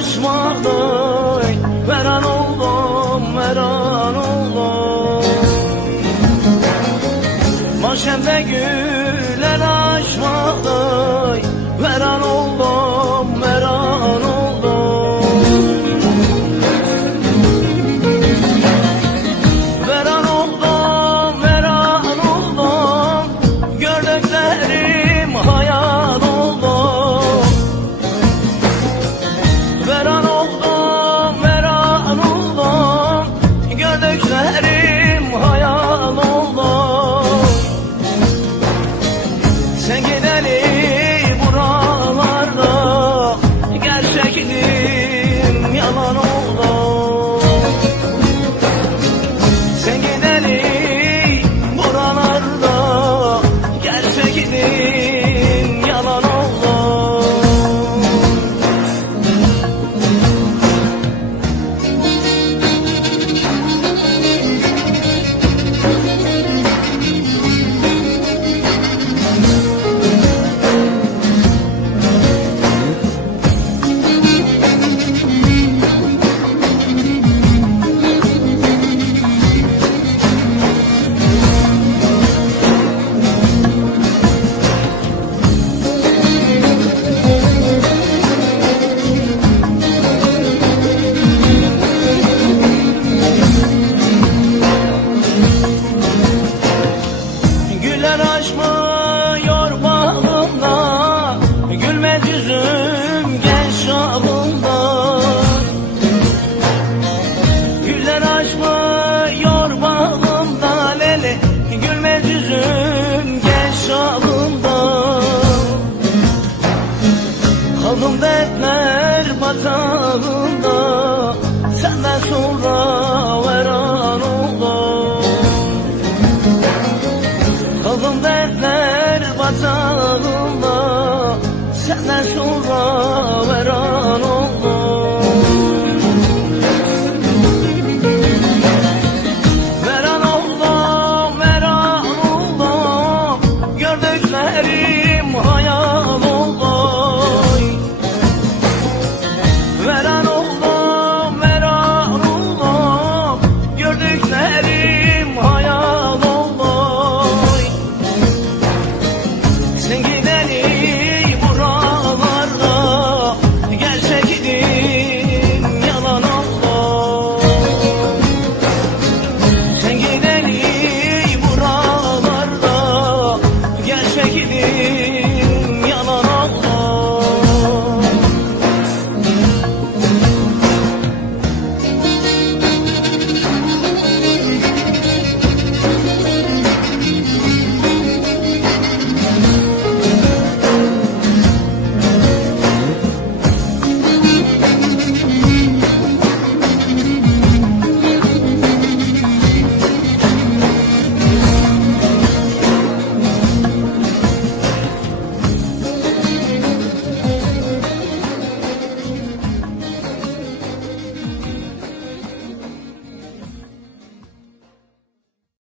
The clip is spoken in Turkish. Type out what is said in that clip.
aşmadı, veran oldum, veran oldum. Mahşerde güller aşmadı, veran oldum, veran oldum. Veran oldum, veran oldum, gördüklerim hayal oldu. Veran oldum, veran oldum, gördüklerim hayal oldu. Sen gideli buralarda gerçekliğim yalan oldu. Sen gideli buralarda gerçekliğim yalan oldu. Güller açmıyor bağımda, gülmez yüzüm genç çağımda. Güller açmıyor bağımda, lele, gülmez yüzüm genç çağımda. Kaldım dertler batağında, senden sonra veran oldum. Kaldım dertler batağında, senden sonra veran